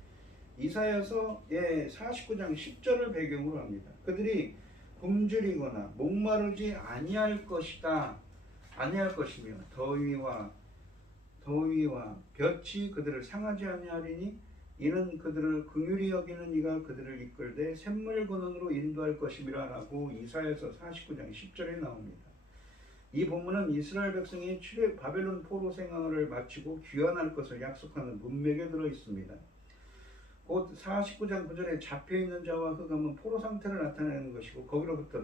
이사야서의 49장 10절을 배경으로 합니다. 그들이 굶주리거나 목마르지 아니할 것이다. 아니할 것이며 더위와 볕이 그들을 상하지 아니하리니 이는 그들을 긍휼히 여기는 이가 그들을 이끌되 샘물 근원으로 인도할 것임이라 라고 이사야서 49장 10절에 나옵니다. 이 본문은 이스라엘 백성이 바벨론 포로 생활을 마치고 귀환할 것을 약속하는 문맥에 들어 있습니다. 곧 49장 9절에 잡혀있는 자와 흑암은 포로 상태를 나타내는 것이고 거기로부터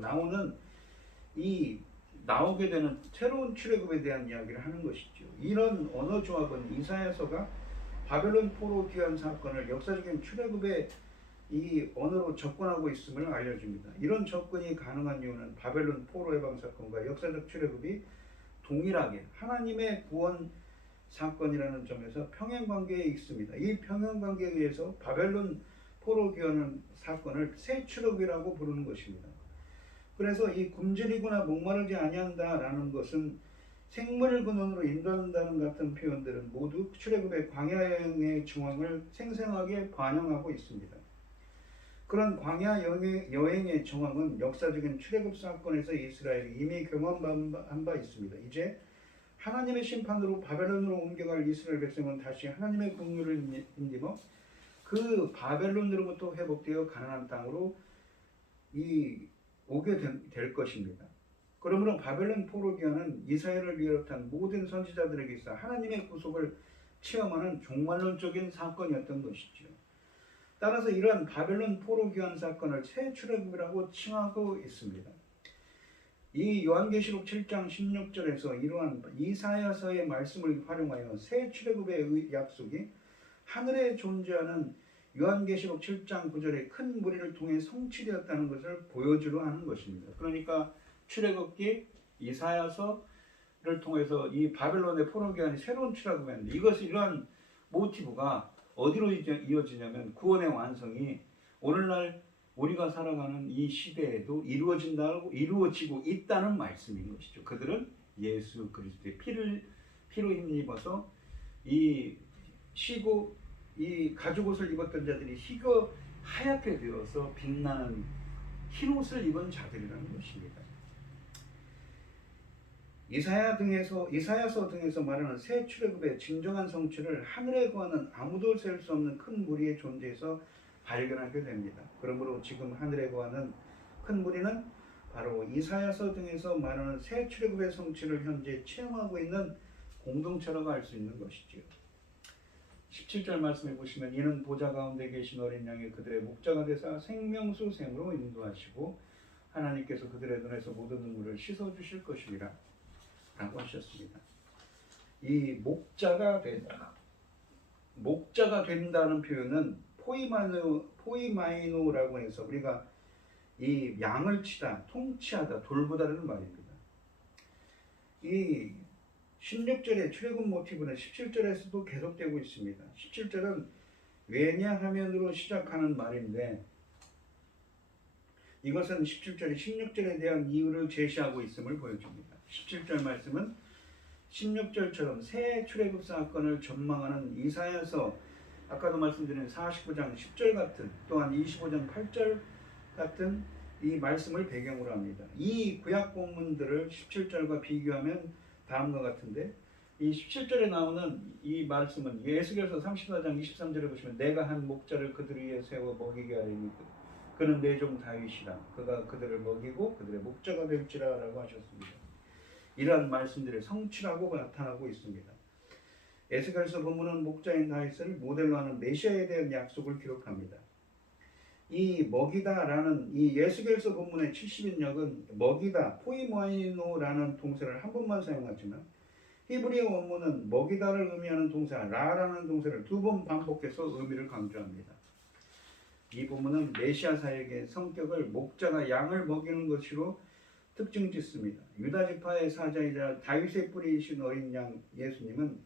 나오게 되는 새로운 출애굽에 대한 이야기를 하는 것이죠. 이런 언어 조합은 이사야서가 바벨론 포로 귀환 사건을 역사적인 출애굽의 이 언어로 접근하고 있음을 알려줍니다. 이런 접근이 가능한 이유는 바벨론 포로 해방 사건과 역사적 출애굽이 동일하게 하나님의 구원 사건이라는 점에서 평행관계에 있습니다. 이 평행관계에 의해서 바벨론 포로 귀환 사건을 새 출애굽이라고 부르는 것입니다. 그래서 이 굶주리거나 목마르지 아니한다라는 것은 생물을 근원으로 인도한다는 같은 표현들은 모두 출애굽의 광야 여행의 정황을 생생하게 반영하고 있습니다. 그런 광야 여행의 정황은 역사적인 출애굽 사건에서 이스라엘이 이미 경험한 바 있습니다. 이제 하나님의 심판으로 바벨론으로 옮겨갈 이스라엘 백성은 다시 하나님의 긍휼을 힘입어 그 바벨론으로부터 회복되어 가나안 땅으로 오게 될 것입니다. 그러므로 바벨론 포로 귀환은 이스라엘을 비롯한 모든 선지자들에게 있어 하나님의 구속을 체험하는 종말론적인 사건이었던 것이죠. 따라서 이러한 바벨론 포로 귀환 사건을 새 출애굽이라고 칭하고 있습니다. 이 요한계시록 7장 16절에서 이러한 이사야서의 말씀을 활용하여 새 출애굽의 약속이 하늘에 존재하는 요한계시록 7장 9절의 큰 무리를 통해 성취되었다는 것을 보여주려 하는 것입니다. 그러니까 출애굽기 이사야서를 통해서 이 바벨론의 포로 귀환이 새로운 출애굽이었는데 이러한 모티브가 어디로 이어지냐면 구원의 완성이 오늘날 우리가 살아가는 이 시대에도 이루어지고 있다는 말씀인 것이죠. 그들은 예수 그리스도의 피로 힘입어서 이 쉬고 이 가죽 옷을 입었던 자들이 하얗게 되어서 빛나는 흰 옷을 입은 자들이라는 것입니다. 이사야서 등에서 말하는 새 출애굽의 진정한 성취를 하늘에 거하는 아무도 셀 수 없는 큰 무리의 존재에서 발견하게 됩니다. 그러므로 지금 하늘에 거하는 큰 무리는 바로 이사야서 등에서 말하는 새 출애굽의 성취를 현재 체험하고 있는 공동체라고 할 수 있는 것이지요. 17절 말씀해 보시면 이는 보좌 가운데 계신 어린 양이 그들의 목자가 되사 생명수 샘으로 인도하시고 하나님께서 그들의 눈에서 모든 눈물을 씻어주실 것이니라 라고 하셨습니다. 이 목자가 된다는 표현은 포이마이노라고 해서 우리가 이 양을 치다, 통치하다, 돌보다라는 말입니다. 이 16절의 출애굽 모티브는 17절에서도 계속되고 있습니다. 17절은 왜냐하면으로 시작하는 말인데 이것은 17절이 16절에 대한 이유를 제시하고 있음을 보여줍니다. 17절 말씀은 16절처럼 새 출애굽 사건을 전망하는 이사야서 아까도 말씀드린 49장 10절 같은 또한 25장 8절 같은 이 말씀을 배경으로 합니다. 이 구약 본문들을 17절과 비교하면 다음과 같은데 이 17절에 나오는 이 말씀은 예수께서 34장 23절에 보시면 내가 한 목자를 그들 위에 세워 먹이게 하리니 그는 내 종 다윗이라 그가 그들을 먹이고 그들의 목자가 될지라 라고 하셨습니다. 이러한 말씀들의 성취라고 나타나고 있습니다. 에스겔서 본문은 목자인 다윗을 모델로 하는 메시아에 대한 약속을 기록합니다. 이 먹이다라는 이 예수겔서 본문의 70인역은 먹이다, 포이모이노라는 동사를 한 번만 사용하지만 히브리어 원문은 먹이다를 의미하는 동사 라라는 동사를 두 번 반복해서 의미를 강조합니다. 이 본문은 메시아 사역의 성격을 목자가 양을 먹이는 것으로 특징 짓습니다. 유다 지파의 사자이자 다윗의 뿌리이신 어린 양 예수님은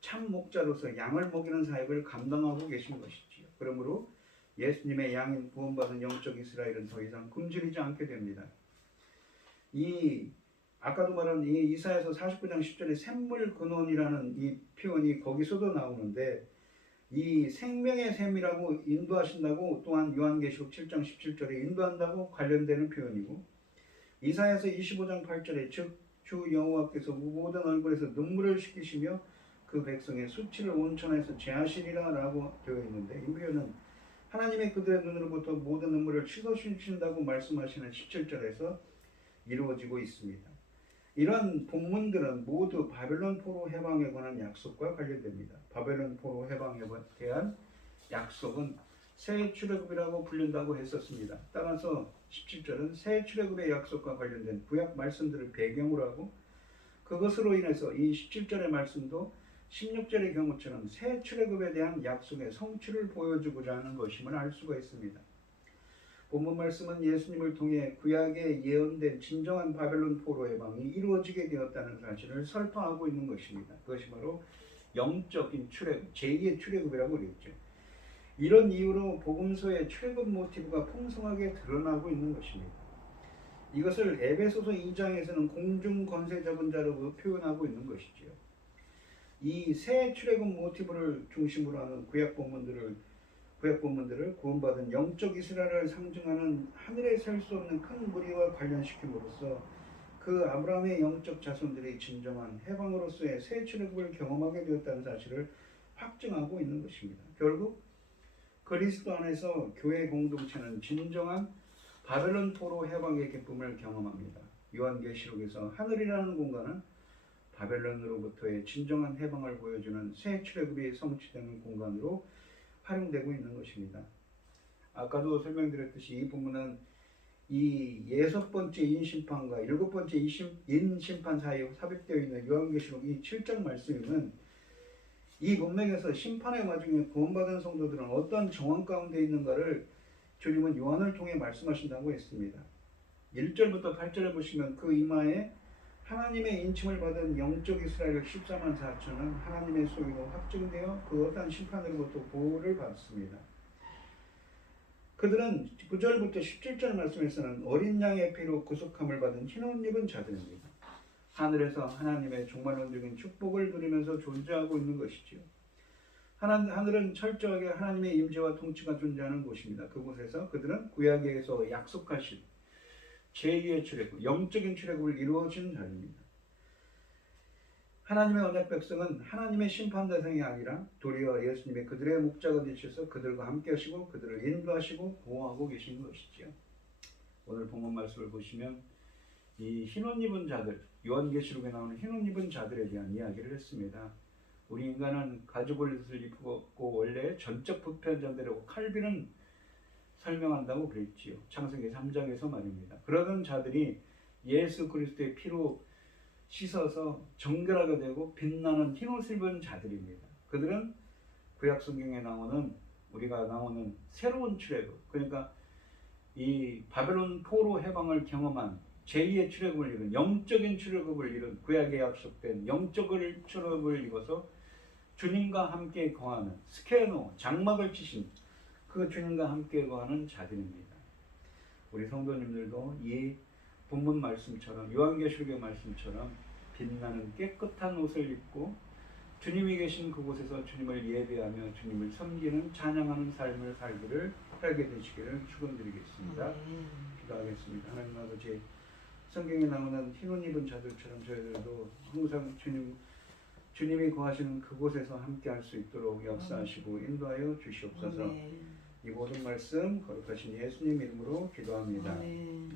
참 목자로서 양을 먹이는 사역을 감당하고 계신 것이지요. 그러므로 예수님의 양인 구원받은 영적 이스라엘은 더 이상 굶주리지 않게 됩니다. 아까도 말한 이 이사야서 49장 10절의 샘물 근원이라는 이 표현이 거기서도 나오는데 이 생명의 샘이라고 인도하신다고 또한 요한계시록 7장 17절에 인도한다고 관련되는 표현이고 이사야서 25장 8절에 즉 주 여호와께서 모든 얼굴에서 눈물을 씻기시며 그 백성의 수치를 온천에서 제하시리라 라고 되어 있는데 이 표현은 하나님의 그들의 눈으로부터 모든 눈물을 씻어주신다고 말씀하시는 17절에서 이루어지고 있습니다. 이런 본문들은 모두 바벨론 포로 해방에 관한 약속과 관련됩니다. 바벨론 포로 해방에 대한 약속은 새 출애굽이라고 불린다고 했었습니다. 따라서 17절은 새 출애굽의 약속과 관련된 구약 말씀들을 배경으로 하고 그것으로 인해서 이 17절의 말씀도 16절의 경우처럼 새 출애굽에 대한 약속의 성취를 보여주고자 하는 것임을 알 수가 있습니다. 본문 말씀은 예수님을 통해 구약에 예언된 진정한 바벨론 포로 해방이 이루어지게 되었다는 사실을 설파하고 있는 것입니다. 그것이 바로 영적인 출애굽, 제2의 출애굽이라고 그랬죠. 이런 이유로 복음서의 출애굽 모티브가 풍성하게 드러나고 있는 것입니다. 이것을 에베소서 2장에서는 공중 권세 잡은 자로 표현하고 있는 것이지요. 이 새 출애굽 모티브를 중심으로 하는 구약 본문들을 구원받은 영적 이스라엘을 상징하는 하늘에 셀 수 없는 큰 무리와 관련시킴으로써 그 아브라함의 영적 자손들이 진정한 해방으로서의 새 출애굽을 경험하게 되었다는 사실을 확증하고 있는 것입니다. 결국 그리스도 안에서 교회 공동체는 진정한 바벨론 포로 해방의 기쁨을 경험합니다. 요한계시록에서 하늘이라는 공간은 바벨론으로부터의 진정한 해방을 보여주는 새 출애굽이 성취되는 공간으로 활용되고 있는 것입니다. 아까도 설명드렸듯이 이 부분은 이 6번째 인심판과 7번째 인심판 사이에 삽입되어 있는 요한계시록 이 7장 말씀은 이 문맥에서 심판의 와중에 구원받은 성도들은 어떤 정황 가운데 있는가를 주님은 요한을 통해 말씀하신다고 했습니다. 1절부터 8절에 보시면 그 이마에 하나님의 인침을 받은 영적 이스라엘 14만 4천은 하나님의 소유로 확증되어 그 어떠한 심판으로부터 보호를 받습니다. 그들은 9절부터 17절 말씀에서는 어린 양의 피로 구속함을 받은 흰옷 입은 자들입니다. 하늘에서 하나님의 종말론적인 축복을 누리면서 존재하고 있는 것이지요. 하늘은 철저하게 하나님의 임재와 통치가 존재하는 곳입니다. 그곳에서 그들은 구약에서 약속하신 제2의 출애굽, 영적인 출애굽을 이루어진 자입니다. 하나님의 언약 백성은 하나님의 심판 대상이 아니라 도리어 예수님의 그들의 목자가 되셔서 그들과 함께 하시고 그들을 인도하시고 보호하고 계신 것이죠. 오늘 본문 말씀을 보시면 이 흰옷 입은 자들, 요한계시록에 나오는 흰옷 입은 자들에 대한 이야기를 했습니다. 우리 인간은 가죽 옷을 입고 원래 전적 부패자들이라고 칼빈은 설명한다고 그랬지요. 창세기 3장에서 말입니다. 그러던 자들이 예수 그리스도의 피로 씻어서 정결하게 되고 빛나는 흰옷을 입은 자들입니다. 그들은 구약 성경에 나오는 우리가 나오는 새로운 출애굽, 그러니까 이 바벨론 포로 해방을 경험한 제2의 출애굽을 이룬 영적인 출애굽을 이룬 구약에 약속된 영적 출애굽을 입어서 주님과 함께 거하는 스케노 장막을 치신 그 주님과 함께 거하는 자들입니다. 우리 성도님들도 이 본문 말씀처럼 요한계시록의 말씀처럼 빛나는 깨끗한 옷을 입고 주님이 계신 그곳에서 주님을 예배하며 주님을 섬기는 찬양하는 삶을 살게 되시기를 축원드리겠습니다. 기도하겠습니다. 하나님 아버지, 성경에 나오는 흰옷 입은 자들처럼 저희들도 항상 주님이 거하시는 그곳에서 함께 할 수 있도록 역사하시고 인도하여 주시옵소서. 이 모든 말씀 거룩하신 예수님 이름으로 기도합니다. 아멘.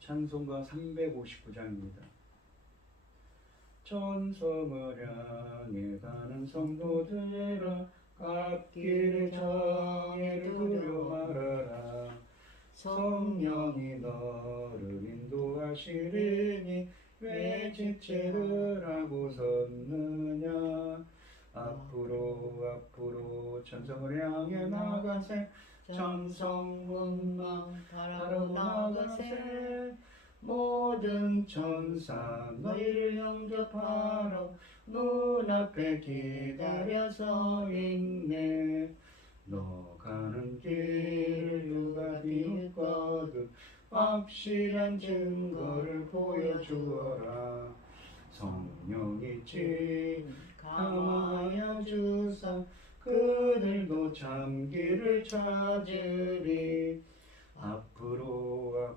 찬송가 359장입니다. 천성을 향해 가는 성도들아, 갓길의 정예를 두려워하라. 성령이 너를 인도하시리니 왜 지체를 하고 섰느냐. 앞으로 천성을 향해 나가세. 천성문만 바라고 나가세. 모든 천사 너희를 영접하러 문 앞에 기다려서 있네. 너 가는 길을 누가 비웃거든 확실한 증거를 보여주어라. 성령이 감하여 주사 그들도 참기를 찾으리. 앞으로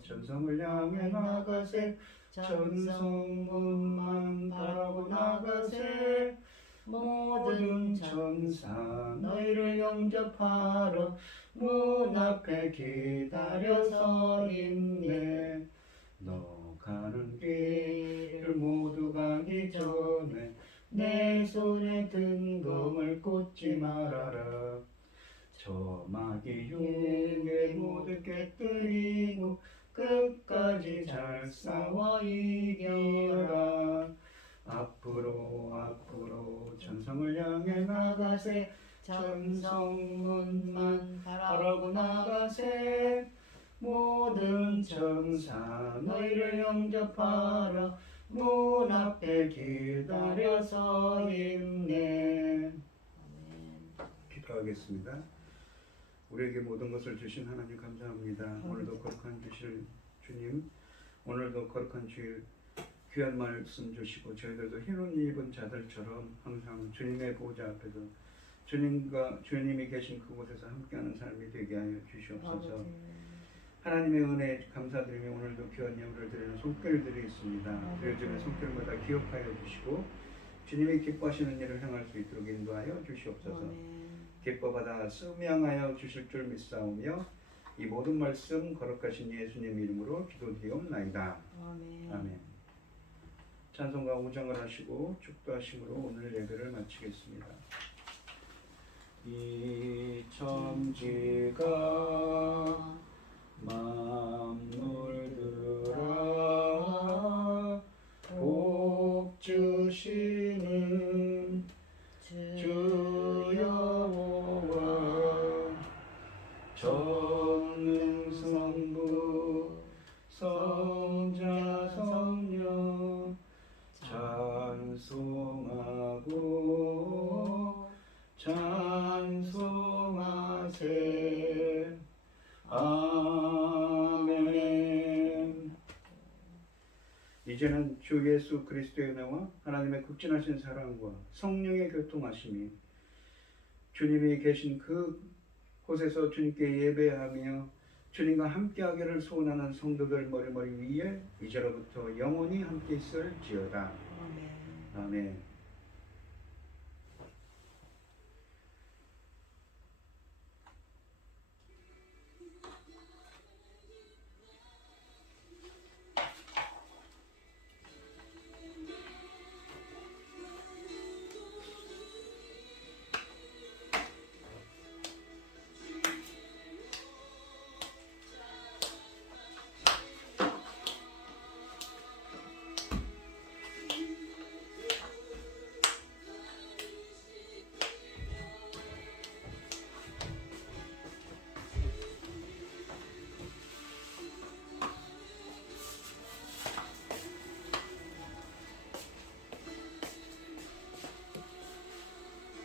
천성을 향해 나가세. 천성문만 바라고 나가세. 모든 천사 너희를 영접하러 문 앞에 기다려서 있네. 너 가는 길을 모두 가기 전에 내 손에 등검을 꽂지 말아라. 저 마귀 흉에 모두 깨뜨리고 끝까지 잘 싸워 이겨라. 앞으로 천성을 향해 나가세. 천성문만 바라고 나가세. 모든 천사 너희를 영접하러 문 앞에 기다려서 있네. 기도하겠습니다. 우리에게 모든 것을 주신 하나님 감사합니다. 오늘도 거룩한 주실 주님, 오늘도 거룩한 주일 귀한 말씀 주시고 저희들도 흰옷 입은 자들처럼 항상 주님의 보좌 앞에서 주님이 계신 그곳에서 함께하는 삶이 되게 하여 주시옵소서. 하나님의 은혜에 감사드리며 오늘도 귀한 예물을 드리는 손길들이 있습니다. 드려지는 손길마다 기억하여 주시고 주님이 기뻐하시는 일을 행할 수 있도록 인도하여 주시옵소서. 기뻐받아 수명하여 주실 줄 믿사오며 이 모든 말씀 거룩하신 예수님 이름으로 기도드리옵나이다. 아멘. 찬송가 5장을 하시고 축도하심으로 오늘 예배를 마치겠습니다. 이 천지가 만물들아 복 주시는 주 여호와 전능성부 성자 성령 찬송하고 찬송하세. 아멘. 이제 이제는 주 예수 그리스도의 은혜와 하나님의 극진하신 사랑과 성령의 교통하심이 주님이 계신 그 곳에서 주님께 예배하며 주님과 함께하기를 소원하는 성도들 머리머리 위에 이제로부터 영원히 함께 있을지어다. 아멘. 아멘.